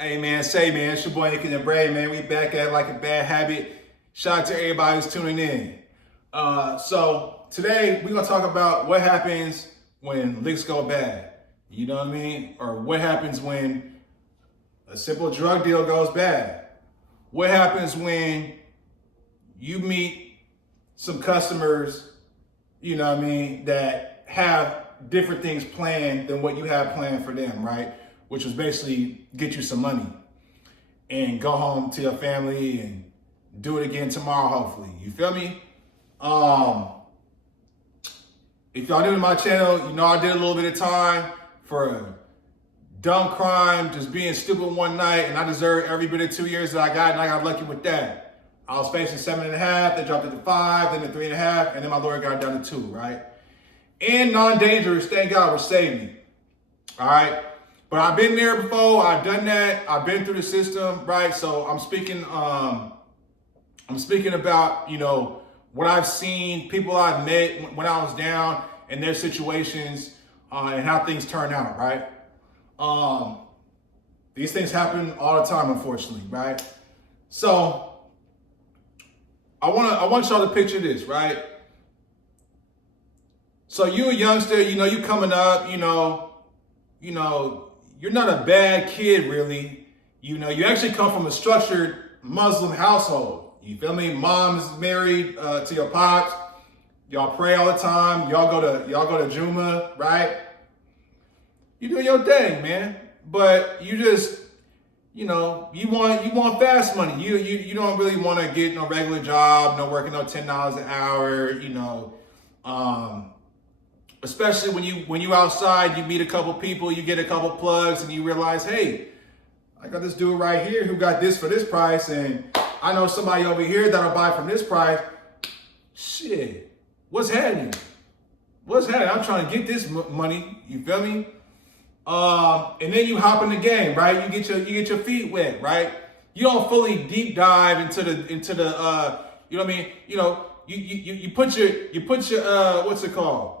Hey man, say man, it's your boy Nick in the Brain, man. We back at Like a Bad Habit. Shout out to everybody who's tuning in. So today we're gonna talk about what happens when licks go bad. You know what I mean? Or what happens when a simple drug deal goes bad. What happens when you meet some customers, you know what I mean, that have different things planned than what you have planned for them, right? Which was basically get you some money and go home to your family and do it again tomorrow, hopefully. You feel me? If y'all new to my channel, you know I did a little bit of time for a dumb crime, just being stupid one night, and I deserve every bit of 2 years that I got, and I got lucky with that. I was facing 7.5, they dropped it to 5, then to 3.5, and then my lawyer got it down to 2, right? And non-dangerous, thank God, for saving me. All right. But I've been there before. I've done that. I've been through the system, right? So I'm speaking about, you know, what I've seen, people I've met when I was down and their situations, and how things turn out, right? These things happen all the time, unfortunately, right? So I want y'all to picture this, right? So you a youngster, you know, you coming up, you know, you're not a bad kid, really. You know, you actually come from a structured Muslim household. You feel me? Mom's married to your pops. Y'all pray all the time. Y'all go to Juma, right? You do your thing, man. But you just, you know, you want fast money. You don't really want to get no regular job, no working no $10 an hour, you know. Especially when you outside, you meet a couple people, you get a couple plugs, and you realize, hey, I got this dude right here who got this for this price, and I know somebody over here that'll buy from this price. Shit, what's happening? What's happening? I'm trying to get this money. You feel me? And then you hop in the game, right? You get your feet wet, right? You don't fully deep dive into the you know what I mean? You know, you put your what's it called?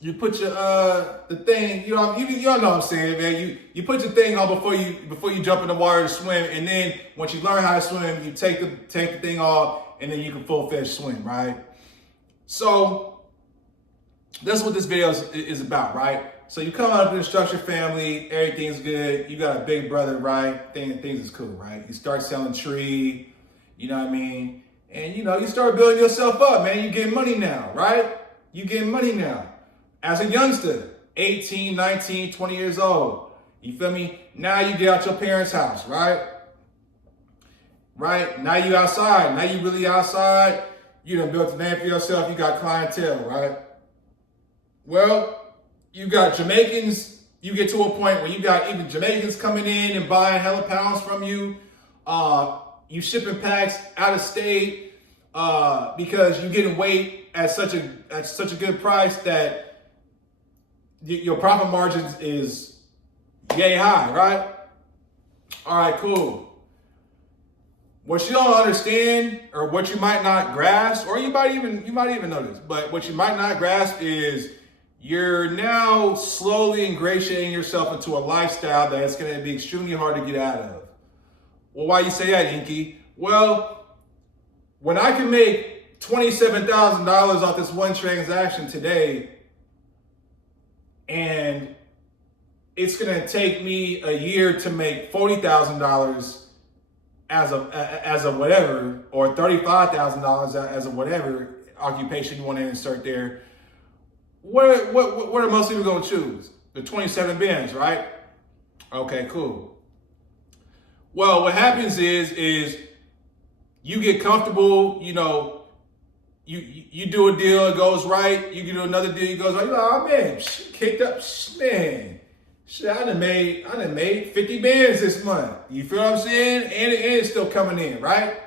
You put your the thing, you know, y'all know what I'm saying, man. You put your thing on before you jump in the water to swim, and then once you learn how to swim, you take the thing off, and then you can full-fledged swim, right? So that's what this video is about, right? So you come out of the structured family, everything's good. You got a big brother, right? Things is cool, right? You start selling tree, you know what I mean? And you know, you start building yourself up, man. You get money now, right? You get money now. As a youngster, 18, 19, 20 years old, you feel me? Now you get out your parents' house, right? Right? Now you outside. Now you really outside. You done built a name for yourself. You got clientele, right? Well, you got Jamaicans. You get to a point where you got even Jamaicans coming in and buying hella pounds from you. You shipping packs out of state because you're getting weight at such a good price that your profit margins is yay high, right? All right, cool. What you don't understand, or what you might not grasp, or you might even know this, but what you might not grasp is you're now slowly ingratiating yourself into a lifestyle that's going to be extremely hard to get out of. Well, why you say that, Inky? Well, when I can make $27,000 off this one transaction today, and it's gonna take me a year to make $40,000 as a whatever, or $35,000 as a whatever occupation you want to insert there. What are most people gonna choose? The 27 bins, right? Okay, cool. Well, what happens is you get comfortable, you know. You do a deal, it goes right. You do another deal, it goes right. You're like, oh man, kicked up, man. Shit, I done made 50 bands this month. You feel what I'm saying? And it's still coming in, right?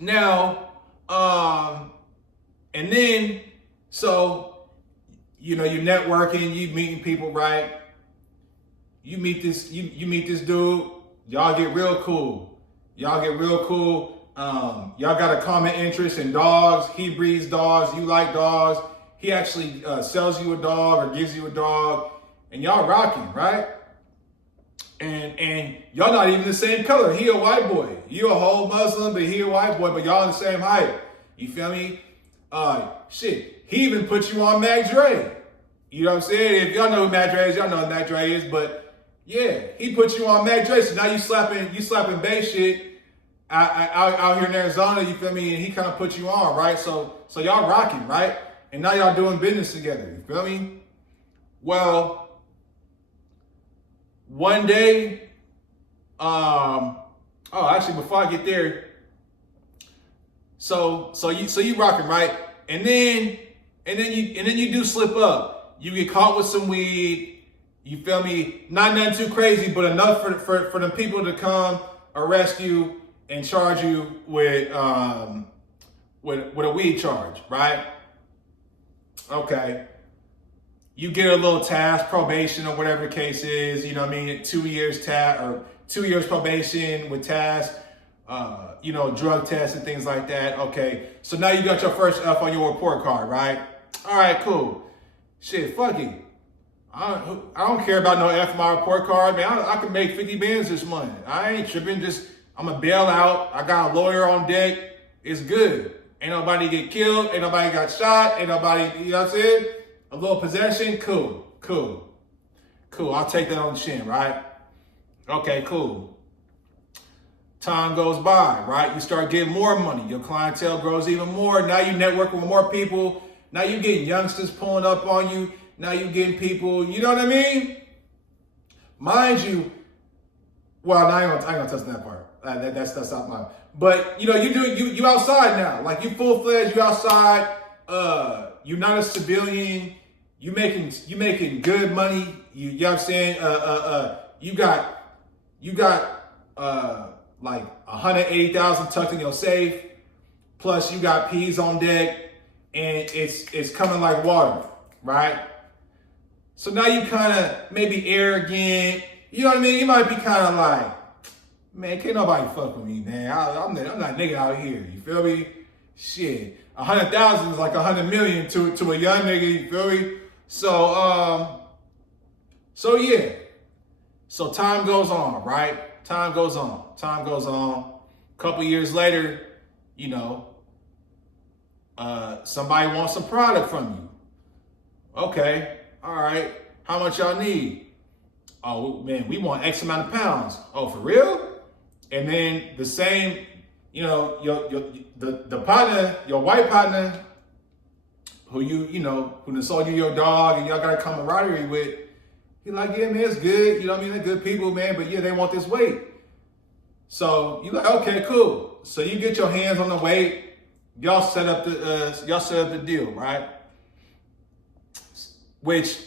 Now, and then, so, you know, you're networking, you meeting people, right? You meet this dude, y'all get real cool. Y'all got a common interest in dogs. He breeds dogs. You like dogs. He actually sells you a dog or gives you a dog, and y'all rocking, right? And y'all not even the same color. He a white boy. You a whole Muslim, but he a white boy, but y'all the same height. You feel me? Shit. He even put you on Mac Dre. You know what I'm saying? If y'all know who Mac Dre is, y'all know who Mac Dre is, but yeah, he put you on Mac Dre. So now you slapping bass shit out here in Arizona, you feel me? And he kind of put you on, right? So y'all rocking, right? And now y'all doing business together, you feel me? Well, one day, actually, before I get there, so you rocking, right? And then you do slip up. You get caught with some weed. You feel me? Not nothing too crazy, but enough for the people to come arrest you and charge you with a weed charge, right? Okay. You get a little task, probation or whatever the case is, you know what I mean? 2 years 2 years probation with task, drug tests and things like that. Okay, so now you got your first F on your report card, right? All right, cool. Shit, fuck it. I don't care about no F on my report card, man. I can make 50 bands this month. I ain't tripping. I'm a bail out. I got a lawyer on deck. It's good. Ain't nobody get killed. Ain't nobody got shot. Ain't nobody, you know what I'm saying? A little possession, cool. I'll take that on the chin, right? Okay, cool. Time goes by, right? You start getting more money. Your clientele grows even more. Now you networking with more people. Now you getting youngsters pulling up on you. Now you getting people, you know what I mean? Mind you, well, I ain't gonna touch that part. That's not mine. But you outside now. Like you full fledged, you outside. You're not a civilian. You making good money. You know what I'm saying? You got like 180,000 tucked in your safe. Plus you got peas on deck, and it's coming like water, right? So now you kind of maybe arrogant. You know what I mean? You might be kind of like, man, can't nobody fuck with me, man. I'm not nigga out here. You feel me? Shit, 100,000 is like 100 million to a young nigga. You feel me? So yeah. So time goes on, right? Time goes on. A couple years later, somebody wants some product from you. Okay, all right. How much y'all need? Oh man, we want X amount of pounds. Oh, for real? And then the same, the partner, your white partner, who who sold you your dog and y'all got a camaraderie with, he like, yeah, man, it's good. You know what I mean? They're good people, man. But yeah, they want this weight. So you like, okay, cool. So you get your hands on the weight. Y'all set up the deal, right? Which,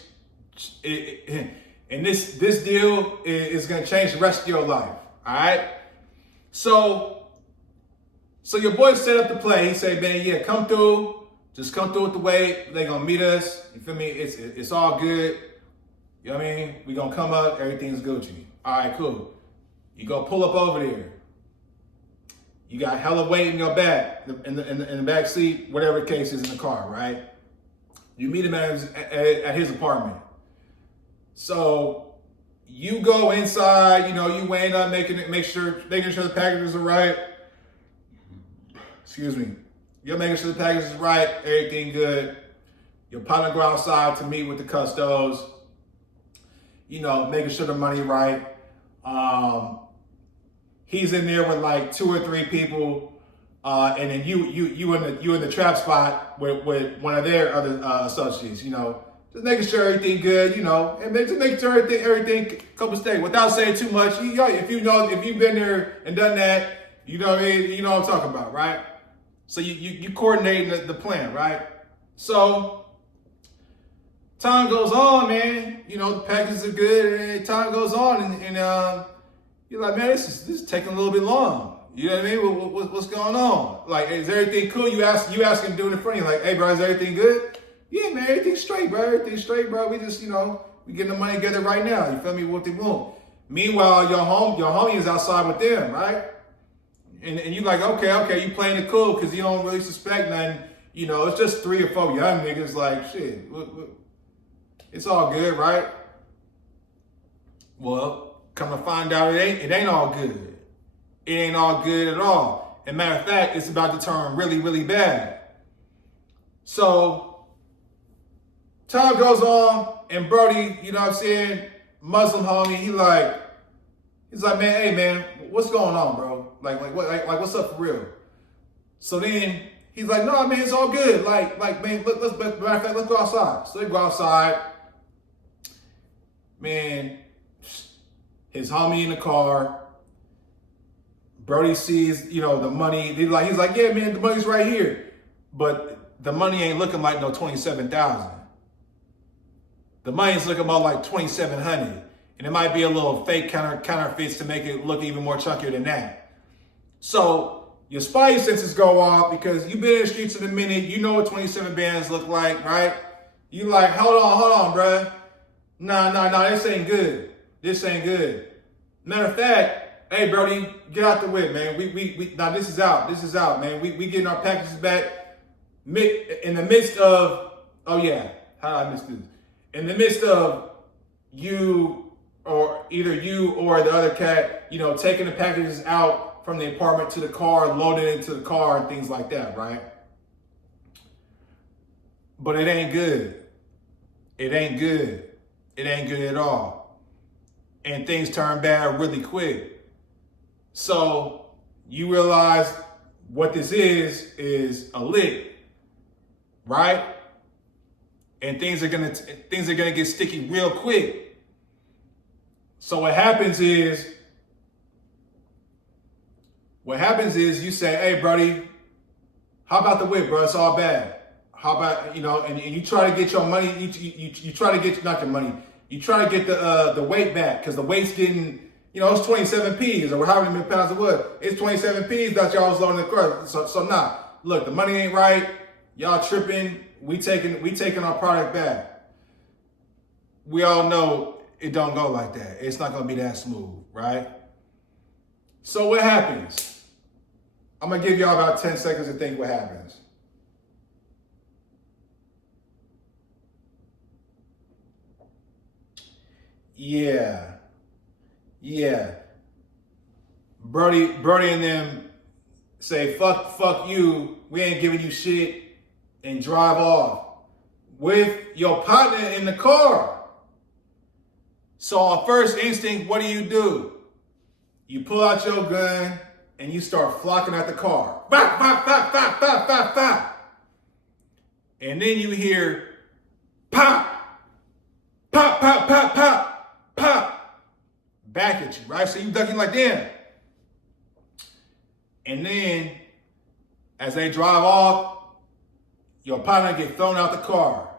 and this deal is gonna change the rest of your life. All right. So your boy set up the play. He said, man, yeah, come through. Just come through with the weight. They gonna meet us. You feel me? It's all good. You know what I mean? We gonna come up. Everything's Gucci. All right, cool. You go pull up over there. You got hella weight in your back, in the back seat, whatever the case is in the car, right? You meet him at his apartment. So you go inside. You weighing up, making sure the packages are right. Excuse me. You're making sure the package is right, everything good. Your partner go outside to meet with the custos. Making sure the money right. He's in there with like 2 or 3 people, and then you in the trap spot with one of their other associates. Just making sure everything good. And just making sure everything couple stay without saying too much. If you've been there and done that, you know what I mean. You know what I'm talking about, right? So you coordinating the plan, right? So time goes on, man. The packages are good, and time goes on, and you're like, man, this is taking a little bit long. You know what I mean? What's going on? Like, is everything cool? You ask him doing it in front of you, like, hey, bro, is everything good? Yeah, man, everything's straight, bro. Everything's straight, bro. We just, we getting the money together right now. You feel me? What they want. Meanwhile, your homie is outside with them, right? And you like, okay, you playing it cool because you don't really suspect nothing. It's just 3 or 4 young niggas. Like, shit, it's all good, right? Well, Come to find out, it ain't all good. It ain't all good at all. And matter of fact, it's about to turn really, really bad. So time goes on, and Brody, you know what I'm saying, Muslim homie, he's like, man, hey man, what's going on, bro? Like what's up for real? So then he's like, no, man, it's all good. Like, man, let's go outside. So they go outside. Man, his homie in the car. Brody sees, you know, the money. He's like, yeah, man, the money's right here. But the money ain't looking like no 27,000. The money's looking more like 2,700. And it might be a little fake counterfeits to make it look even more chunkier than that. So your spidey senses go off because you've been in the streets in a minute. You know what 27 bands look like, right? You like, hold on, bruh. Nah, this ain't good. This ain't good. Matter of fact, hey, Brody, get out the whip, man. Now this is out, man. We getting our packages back in the midst of, oh yeah, how did I miss this? In the midst of either you or the other cat, you know, taking the packages out from the apartment to the car, loading it into the car and things like that, right? But it ain't good. It ain't good. It ain't good at all. And things turn bad really quick. So you realize what this is a lick, right? And things are gonna get sticky real quick. So what happens is you say, hey, Brody, how about the whip, bro? It's all bad. How about, you know, and you try to get your money, you try to get, not your money, you try to get the weight back, because the weight's getting, you know, it's 27 P's or however many pounds it was. It's 27 P's that y'all was loading the car. So nah, look, the money ain't right. Y'all tripping. We taking our product back. We all know it don't go like that. It's not gonna be that smooth, right? So what happens? I'm gonna give y'all about 10 seconds to think what happens. Yeah. Brody and them say, fuck you, we ain't giving you shit, and drive off with your partner in the car. So on first instinct, what do? You pull out your gun and you start flocking at the car. Bop, bop, bop, bop, bop, bop, bop. And then you hear pop, pop, pop, pop, pop, pop, back at you, right? So you ducking like damn. And then as they drive off, your partner get thrown out the car.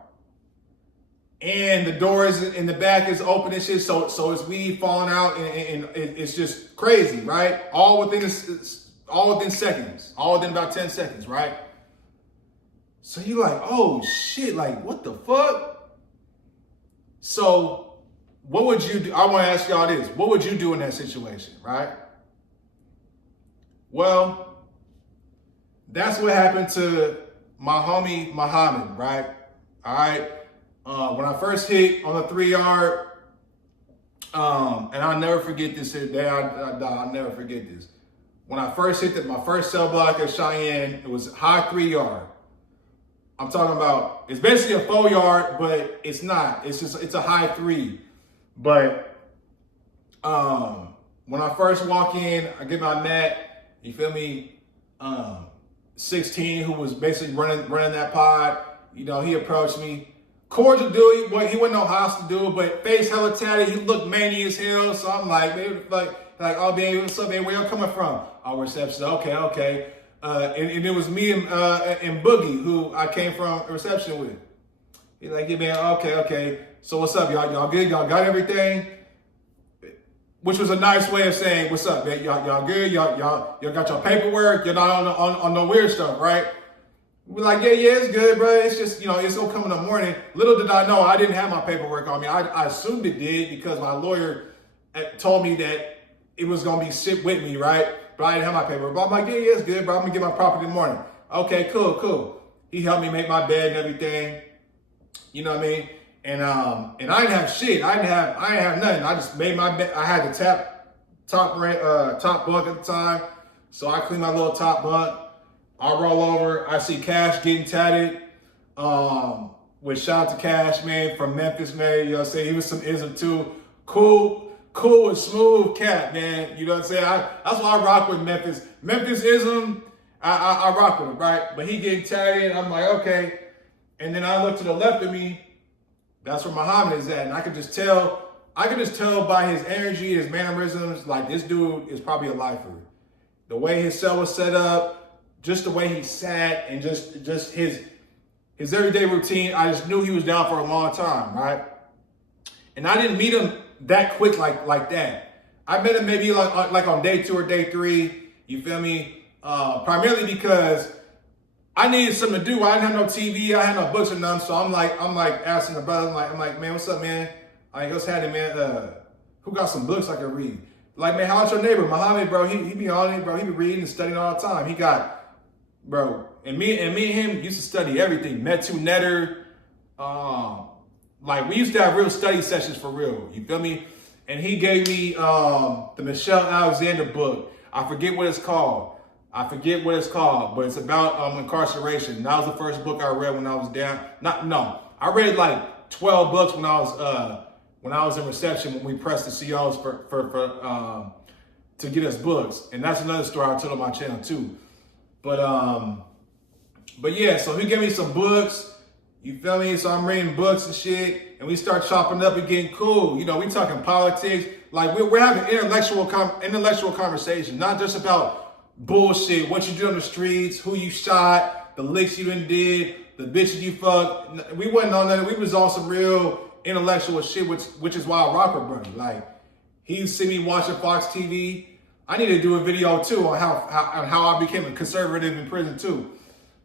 And the doors in the back is open and shit, so it's weed falling out, and it's just crazy, right? All within seconds, all within about 10 seconds, right? So you're like, oh shit, like what the fuck? So what would you do? I want to ask y'all this. What would you do in that situation, right? Well, that's what happened to my homie Muhammad, right? All right. When I first hit on the 3-yard, and I'll never forget this day. I'll never forget this. When I first hit my first cell block at Cheyenne, it was high 3-yard. I'm talking about, it's basically a 4-yard, but it's not. It's a high 3. But when I first walk in, I get my mat, you feel me? 16, who was basically running that pod, you know, he approached me. Cordial dude, he wasn't no hostile dude, but face hella tatted. He looked manly as hell. So I'm like, man, oh, baby, what's up, man? Where y'all coming from? Our reception. Okay. And it was me and Boogie, who I came from reception with. He's like, yeah, man, okay. So what's up, y'all? Y'all good? Y'all got everything? Which was a nice way of saying, what's up, man? Y'all good? Y'all got your paperwork? You're not on no weird stuff, right? We're like, yeah, it's good, bro. It's just, you know, it's gonna come in the morning. Little did I know, I didn't have my paperwork on me. I assumed it did because my lawyer told me that it was gonna be shit with me, right? But I didn't have my paperwork. But I'm like, yeah, it's good, bro. I'm gonna get my property in the morning. Okay, cool. He helped me make my bed and everything. You know what I mean? and I didn't have shit. I didn't have nothing. I just made my bed. I had the top bunk at the time, so I cleaned my little top bunk. I roll over. I see Cash getting tatted. With shout out to Cash, man, from Memphis, man. You know what I'm saying? He was some ism too. Cool and smooth cat, man. You know what I'm saying? That's why I rock with Memphis. Memphis-ism, I rock with him, right? But he getting tatted, I'm like, okay. And then I look to the left of me, that's where Muhammad is at. And I could just tell by his energy, his mannerisms, like this dude is probably a lifer. The way his cell was set up, just the way he sat, and just his everyday routine, I just knew he was down for a long time, right? And I didn't meet him that quick like that. I met him maybe like on day 2 or day 3, you feel me? Primarily because I needed something to do. I didn't have no TV, I had no books or nothing, so I'm like asking the brother, I'm like, man, what's up, man? Like, what's happening, man? Who got some books I can read? Like, man, how's your neighbor? Muhammad, bro, he be on it, bro. He be reading and studying all the time. He got, bro, and me and him used to study everything. Metu Netter, like we used to have real study sessions for real. You feel me? And he gave me the Michelle Alexander book. I forget what it's called, but it's about incarceration. That was the first book I read when I was down. I read like 12 books when I was in reception when we pressed the COs to get us books, and that's another story I told on my channel too. But yeah, so he gave me some books. You feel me? So I'm reading books and shit, and we start chopping up and getting cool. You know, we talking politics. Like we're having intellectual conversation, not just about bullshit. What you do on the streets, who you shot, the licks you done did, the bitches you fucked. We wasn't on that. We was on some real intellectual shit, which is why I rock with Bernie. Like he used to see me watching Fox TV. I need to do a video too on how I became a conservative in prison too.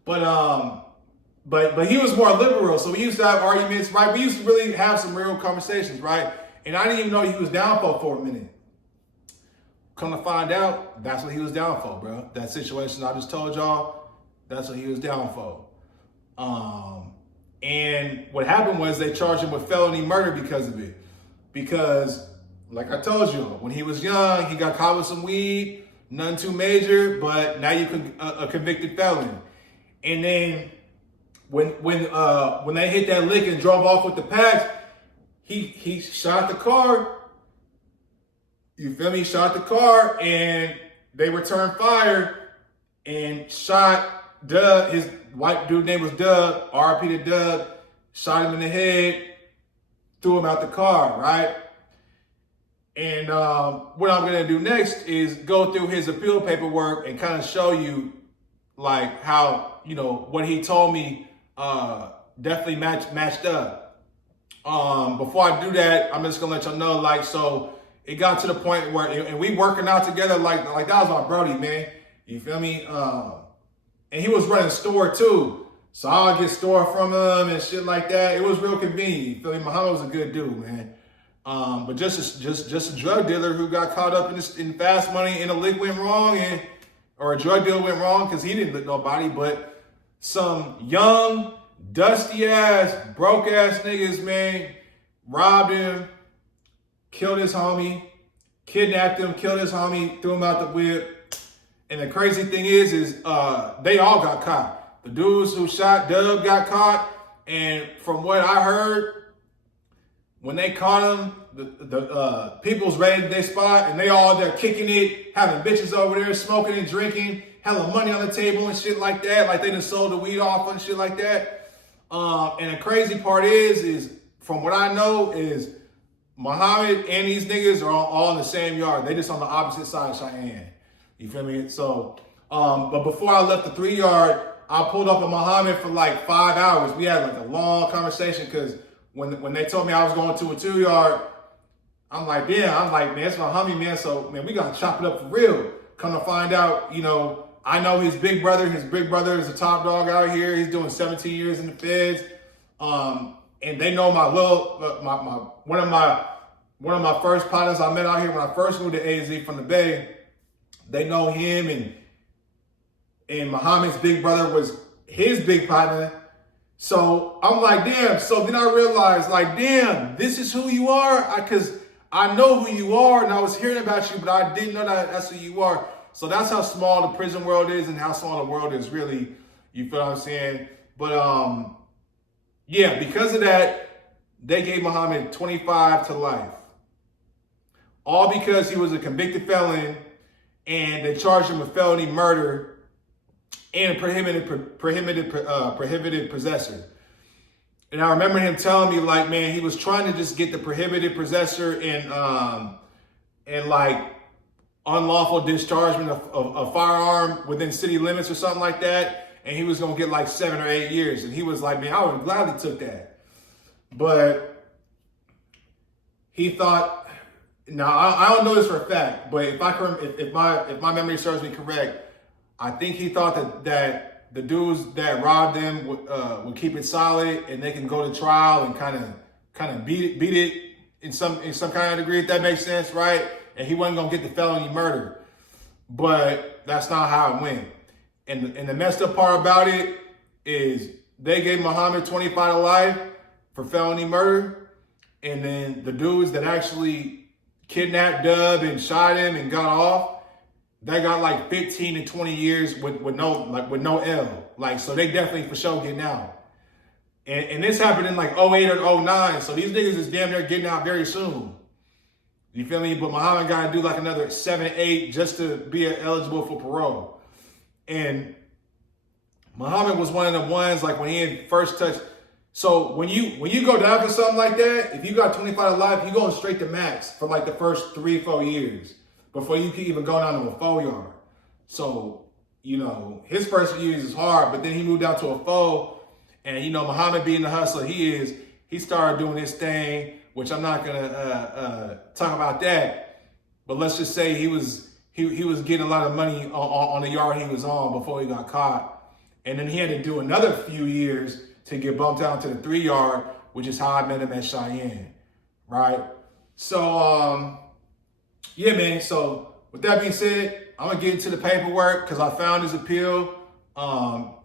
But he was more liberal, so we used to have arguments, right? We used to really have some real conversations, right? And I didn't even know he was down for a minute. Come to find out, that's what he was down for, bro. That situation I just told y'all, that's what he was down for. And what happened was they charged him with felony murder because of it. Because, like I told you, when he was young, he got caught with some weed, nothing too major, but now you're a convicted felon. And then when they hit that lick and drove off with the packs, he shot the car. You feel me? Shot the car, and they returned fire and shot Doug. His white dude name was Doug. RIP to Doug. Shot him in the head, threw him out the car, right? And what I'm gonna do next is go through his appeal paperwork and kind of show you like how, you know, what he told me definitely matched up. Before I do that, I'm just gonna let y'all know, like, so it got to the point where, and we working out together, like that was my brody, man. You feel me? And he was running store too. So I'll get store from him and shit like that. It was real convenient. You feel me? Muhammad was a good dude, man. But just a drug dealer who got caught up in fast money and a lick went wrong, or a drug deal went wrong because he didn't lick nobody, but some young, dusty ass, broke ass niggas, man, robbed him, killed his homie, kidnapped him, killed his homie, threw him out the whip. And the crazy thing is they all got caught. The dudes who shot Dub got caught, and from what I heard, when they caught him, the people's ready to their spot, and they all there kicking it, having bitches over there, smoking and drinking, hella money on the table and shit like that, like they done sold the weed off and shit like that. And the crazy part is from what I know is Muhammad and these niggas are all in the same yard. They just on the opposite side of Cheyenne. You feel me? So, but before I left the 3 yard, I pulled up on Muhammad for like 5 hours. We had like a long conversation because when they told me I was going to a 2 yard, I'm like, man, it's my homie, man. So, man, we got to chop it up for real. Come to find out, you know, I know his big brother. His big brother is a top dog out here. He's doing 17 years in the feds. And they know one of my first partners I met out here when I first moved to AZ from the Bay. They know him, and Muhammad's big brother was his big partner. So I'm like, damn. So then I realized, like, damn, this is who you are. Because I know who you are, and I was hearing about you, but I didn't know that that's who you are. So that's how small the prison world is, and how small the world is really. You feel what I'm saying? But yeah, because of that, they gave Muhammad 25 to life, all because he was a convicted felon, and they charged him with felony murder and prohibited possessor. And I remember him telling me, like, man, he was trying to just get the prohibited possessor and like unlawful dischargement of a firearm within city limits or something like that. And he was gonna get like 7 or 8 years. And he was like, man, I would have gladly took that. But he thought, now I don't know this for a fact, but if my memory serves me correct, I think he thought that the dudes that robbed them would keep it solid, and they can go to trial and kind of beat it in some kind of degree, if that makes sense, right? And he wasn't gonna get the felony murder, but that's not how it went. And the messed up part about it is they gave Muhammad 25 to life for felony murder, and then the dudes that actually kidnapped Dub and shot him and got off, they got like 15 to 20 years with no L. Like, so they definitely for sure getting out. And this happened in like '08 or '09. So these niggas is damn near getting out very soon. You feel me? But Muhammad got to do like another 7, 8 just to be eligible for parole. And Muhammad was one of the ones, like, when he had first touched. So when you go down for something like that, if you got 25 to life, you going straight to max for like the first 3, 4 years before you can even go down to a 4 yard. So, you know, his first few years is hard, but then he moved down to a 4, and, you know, Muhammad being the hustler he started doing his thing, which I'm not gonna talk about that, but let's just say he was getting a lot of money on the yard he was on before he got caught. And then he had to do another few years to get bumped down to the 3 yard, which is how I met him at Cheyenne, right? So, yeah, man. So with that being said, I'm gonna get into the paperwork because I found his appeal.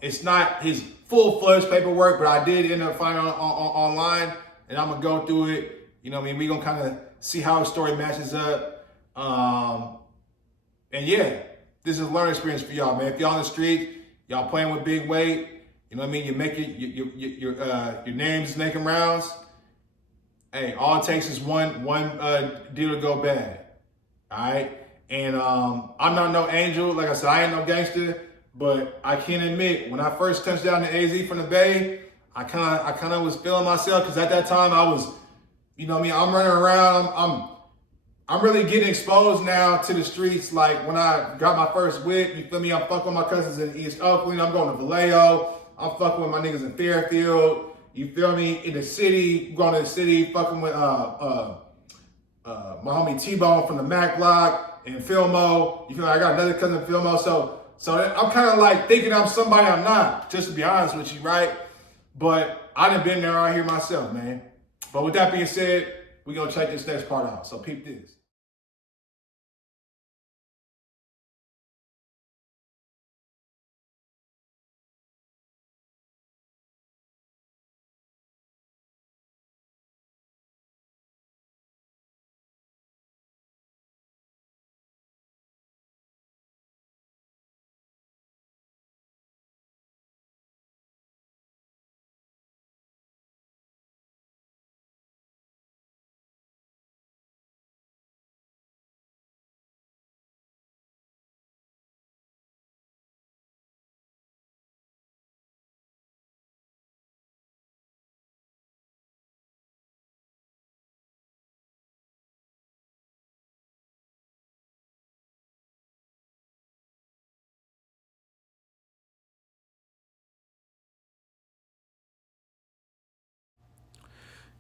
It's not his full-fledged paperwork, but I did end up finding it online, and I'm gonna go through it. You know what I mean? We're gonna kind of see how his story matches up. And yeah, this is a learning experience for y'all, man. If y'all on the street, y'all playing with big weight, you know what I mean? You're making your name's making rounds. Hey, all it takes is one deal to go bad. All right. And I'm not no angel. Like I said, I ain't no gangster, but I can admit, when I first touched down to AZ from the Bay, I kind of was feeling myself, because at that time I was, you know what I mean, I'm running around. I'm really getting exposed now to the streets. Like, when I got my first whip, you feel me? I'm fucking with my cousins in East Oakland. I'm going to Vallejo. I'm fucking with my niggas in Fairfield. You feel me? In the city, going to the city, fucking with my homie T-Bone from the Mac Block and Filmo. You feel me? I got another cousin in Filmo. So I'm kind of like thinking I'm somebody I'm not, just to be honest with you, right? But I done been there out here myself, man. But with that being said, we're going to check this next part out. So peep this.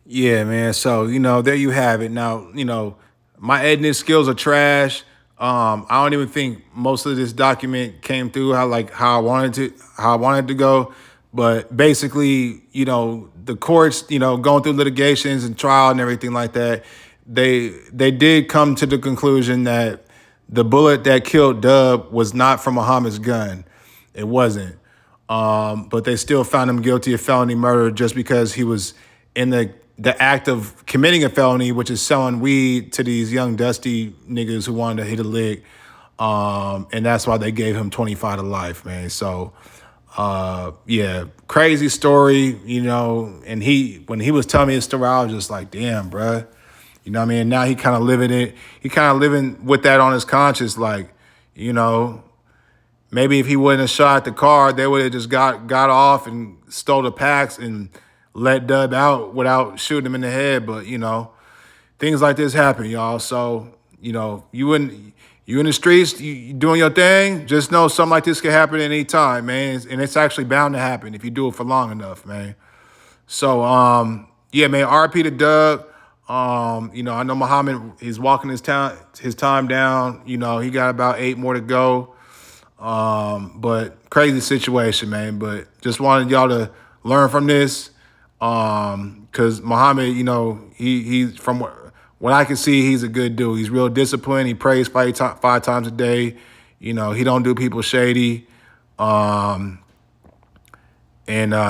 Yeah, man. So, you know, there you have it. Now, you know, my editing skills are trash. I don't even think most of this document came through how I wanted to go. But basically, you know, the courts, you know, going through litigations and trial and everything like that, they did come to the conclusion that the bullet that killed Dub was not from Muhammad's gun. It wasn't. But they still found him guilty of felony murder just because he was in the act of committing a felony, which is selling weed to these young dusty niggas who wanted to hit a lick. And that's why they gave him 25 to life, man. So, yeah, crazy story, you know. And when he was telling me his story, I was just like, damn, bruh. You know what I mean? Now he kind of living it. He kind of living with that on his conscience, like, you know, maybe if he wouldn't have shot the car, they would have just got off and stole the packs and let Dub out without shooting him in the head. But, you know, things like this happen, y'all. So, you know, you in the streets, you doing your thing, just know something like this can happen at any time, man. And it's actually bound to happen if you do it for long enough, man. So, yeah, man, RP to Dub. You know, I know Muhammad, he's walking his time down. You know, he got about 8 more to go. But crazy situation, man. But just wanted y'all to learn from this. Cause Muhammad, you know, he's from what I can see, he's a good dude. He's real disciplined. He prays 5 times a day. You know, he don't do people shady. Yeah, and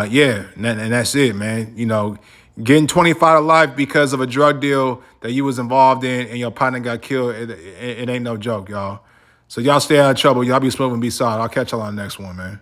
that's it, man. You know, getting 25 to life because of a drug deal that you was involved in and your partner got killed, it ain't no joke, y'all. So y'all stay out of trouble. Y'all be smooth and be solid. I'll catch y'all on the next one, man.